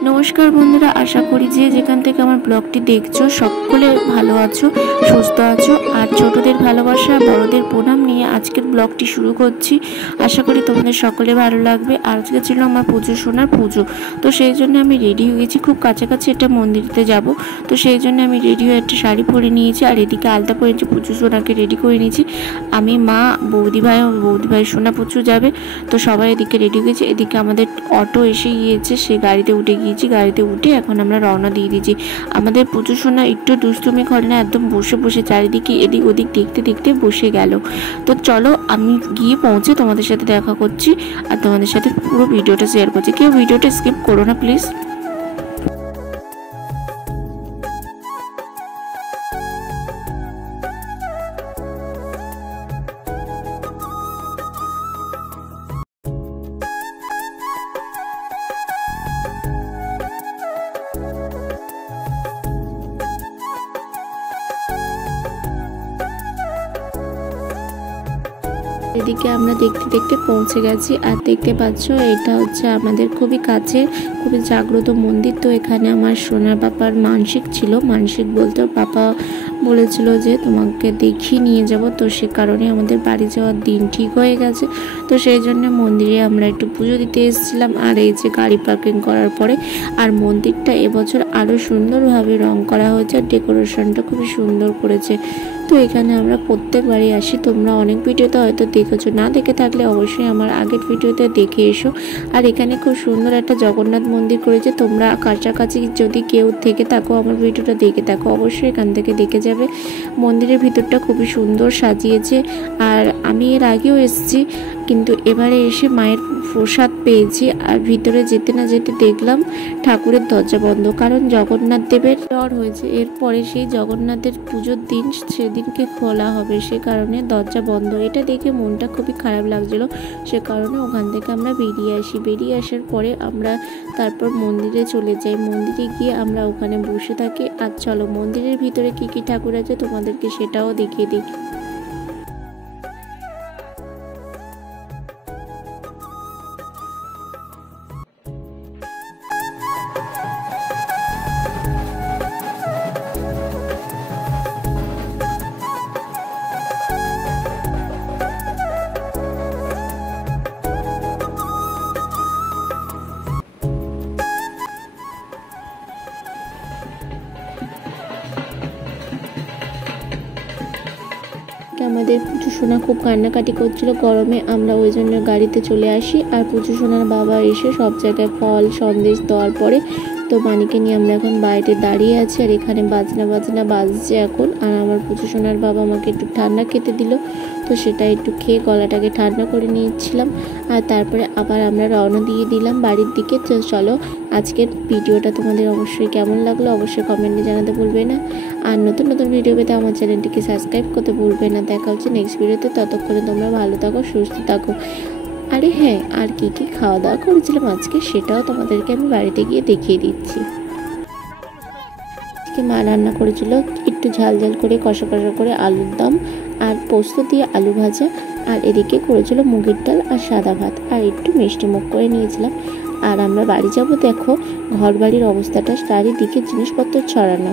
नमस्कार बंधुरा, आशा करी जे जेखान थेके आमार ब्लगटी देखछो सकले भालो आछो, सुस्थ आछो और छोटोदेर भालोबासा बड़ोदेर प्रणाम निये आजकेर ब्लगटी शुरू करछि। आशा करी तोमादेर सकले भालो लागबे। आजके छिलो आमार पुजो सोनार पुजो, तो सेई जोन्नो आमि रेडी हये गेछि। खूब काछाकाछि एकटा मन्दिरेते जाबो, तो सेई जोन्नो आमि रेडी हये एकटा शाड़ी परे नियेछि और एदिके आलता परे पुजो सोनाके रेडी करे नियेछि। आमि मा बौदी भाई सोना पुजो जाबे, तो सबाई एदिके रेडी हये गेछि। एदिके आमादेर अटो एसे गिয়েছে, সে গাড়িতে উঠে গিয়েছি। গাড়িতে উঠে এখন আমরা রওনা দিয়ে দিয়েছি। আমাদের পুজো সোনা একটু দুষ্টুমি করে না, একদম বসে বসে চারিদিকে এদিক ওদিক দেখতে দেখতে বসে গেল। তো চলো আমি গিয়ে পৌঁছে তোমাদের সাথে দেখা করছি আর তোমাদের সাথে পুরো ভিডিওটা শেয়ার করছি। কেউ ভিডিওটা স্কিপ করো না প্লিজ। এদিকে আমরা দেখতে দেখতে পৌঁছে গেছি আর দেখতে পাচ্ছ এটা হচ্ছে আমাদের খুবই কাছে, খুবই জাগ্রত মন্দির। তো এখানে আমার সোনার বাবার মানসিক ছিল, মানসিক বলতে পাপা বলেছিল যে তোমাকে দেখিয়ে নিয়ে যাব, তো সে কারণে আমাদের বাড়ি যাওয়ার দিন ঠিক হয়ে গেছে। তো সেই জন্য মন্দিরে আমরা একটু পুজো দিতে এসেছিলাম। আর এই যে গাড়ি পার্কিং করার পরে আর মন্দিরটা এবছর আরও সুন্দরভাবে রং করা হয়েছে, ডেকোরেশনটা খুবই সুন্দর করেছে। তো এখানে আমরা প্রত্যেকবারই আসি, তোমরা অনেক ভিডিওতে হয়তো দেখেছো, না দেখে থাকলে অবশ্যই আমার আগের ভিডিওতে দেখে এসো। আর এখানে খুব সুন্দর একটা জগন্নাথ মন্দির করেছে, তোমরা কাছাকাছি যদি কেউ থেকে থাকো আমার ভিডিওটা দেখে থাকো অবশ্যই এখান থেকে দেখে যাবে। মন্দিরের ভিতরটা খুবই সুন্দর সাজিয়েছে আর আমি এর আগেও এসেছি, কিন্তু এবারে এসে মায়ের প্রসাদ পেয়েছি। আর ভিতরে যেতে না যেতে দেখলাম ঠাকুরের দরজা বন্ধ, কারণ জগন্নাথ দেবের জ্বর হয়েছে। এরপরে সেই জগন্নাথের পুজোর দিন সেদিনকে খোলা হবে, সে কারণে দরজা বন্ধ। এটা দেখে মনটা খুবই খারাপ লাগছিল, সে কারণে ওখান থেকে আমরা বেরিয়ে আসি। বেরিয়ে আসার পরে আমরা তারপর মন্দিরে চলে যাই। মন্দিরে গিয়ে আমরা ওখানে বসে থাকি। আর চলো মন্দিরের ভিতরে কি কি ঠাকুর আছে তোমাদেরকে সেটাও দেখিয়ে দিই। আমাদের পুজো সোনা খুব কান্নাকাটি করছিল গরমে, আমরা ওই জন্য গাড়িতে চলে আসি। আর পুজো সোনার বাবা এসে সব জায়গায় ফল সন্দেশ দেওয়ার পরে তো মানিকে নিয়ে আমরা এখন বাইরে দাঁড়িয়ে আছি। আর এখানে বাজনা বাজছে এখন। আর আমার পুজো সোনার বাবা আমাকে একটু ঠান্ডা খেতে দিল, তো সেটা একটু খেয়ে গলাটাকে ঠান্ডা করে নিয়েছিলাম। আর তারপরে আবার আমরা রওনা দিয়ে দিলাম বাড়ির দিকে। তো চলো আজকের ভিডিওটা তোমাদের অবশ্যই কেমন লাগলো অবশ্যই কমেন্টে জানাতে ভুলবে না। আর নতুন নতুন ভিডিও পেতে আমার চ্যানেলটিকে সাবস্ক্রাইব করতে ভুলবে না। দেখা হচ্ছে নেক্সট ভিডিওতে, ততক্ষণে তোমরা ভালো থাকো, সুস্থ থাকো। আরে হ্যাঁ, আর কি কি খাওয়া দাওয়া করেছিলাম আজকে সেটাও তোমাদেরকে আমি বাড়িতে গিয়ে দেখিয়ে দিচ্ছি। আজকে মা রান্না করেছিল একটু ঝাল ঝাল করে কষা কষা করে আলুর দম আর পোস্ত দিয়ে আলু ভাজা। আর এদিকে করেছিল মুগের ডাল আর সাদা ভাত আর একটু মিষ্টি মুখ করে নিয়েছিলাম। আর আমরা বাড়ি যাব, দেখো ঘর বাড়ির অবস্থাটা, চারিদিকে জিনিসপত্র ছড়ানো।